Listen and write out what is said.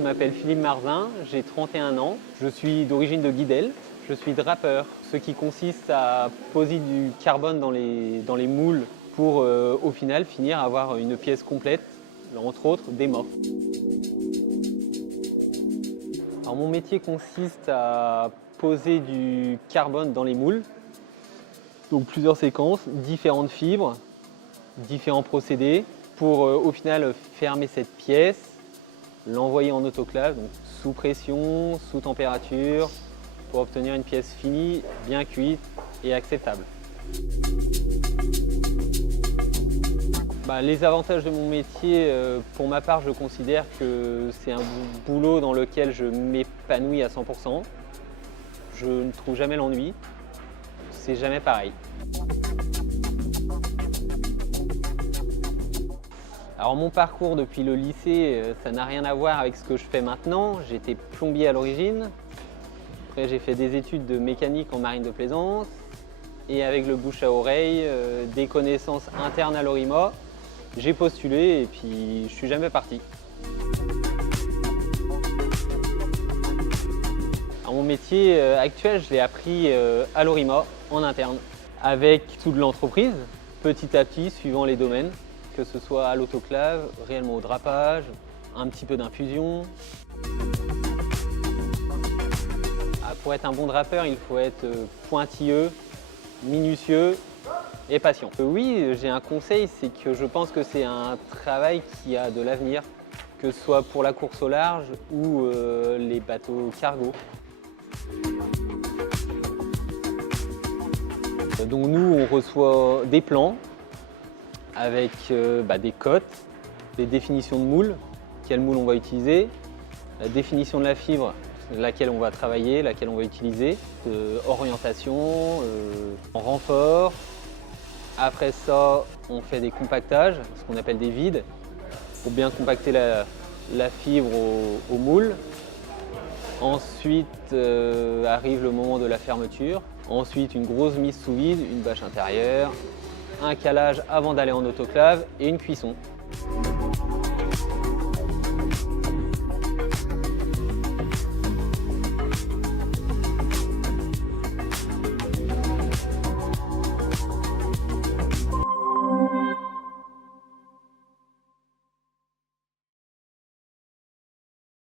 Je m'appelle Philippe Marzin, j'ai 31 ans. Je suis d'origine de Guidel. Je suis drapeur, ce qui consiste à poser du carbone dans les moules pour au final finir à avoir une pièce complète, entre autres des mâts. Alors, mon métier consiste à poser du carbone dans les moules. Donc plusieurs séquences, différentes fibres, différents procédés pour au final fermer cette pièce, l'envoyer en autoclave, donc sous pression, sous température, pour obtenir une pièce finie, bien cuite et acceptable. Les avantages de mon métier, pour ma part, je considère que c'est un boulot dans lequel je m'épanouis à 100%. Je ne trouve jamais l'ennui, c'est jamais pareil. Alors mon parcours depuis le lycée, ça n'a rien à voir avec ce que je fais maintenant. J'étais plombier à l'origine. Après j'ai fait des études de mécanique en marine de plaisance. Et avec le bouche à oreille, des connaissances internes à l'Orima, j'ai postulé et puis je suis jamais parti. Alors, mon métier actuel, je l'ai appris à l'Orima, en interne, avec toute l'entreprise, petit à petit, suivant les domaines, que ce soit à l'autoclave, réellement au drapage, un petit peu d'infusion. Pour être un bon drapeur, il faut être pointilleux, minutieux et patient. Oui, j'ai un conseil, c'est que je pense que c'est un travail qui a de l'avenir, que ce soit pour la course au large ou les bateaux cargo. Donc nous, on reçoit des plans avec des cotes, des définitions de moules, quel moule on va utiliser, la définition de la fibre, laquelle on va travailler, laquelle on va utiliser, orientation, en renfort. Après ça, on fait des compactages, ce qu'on appelle des vides, pour bien compacter la fibre au moule. Ensuite arrive le moment de la fermeture. Ensuite, une grosse mise sous vide, une bâche intérieure, un calage avant d'aller en autoclave et une cuisson.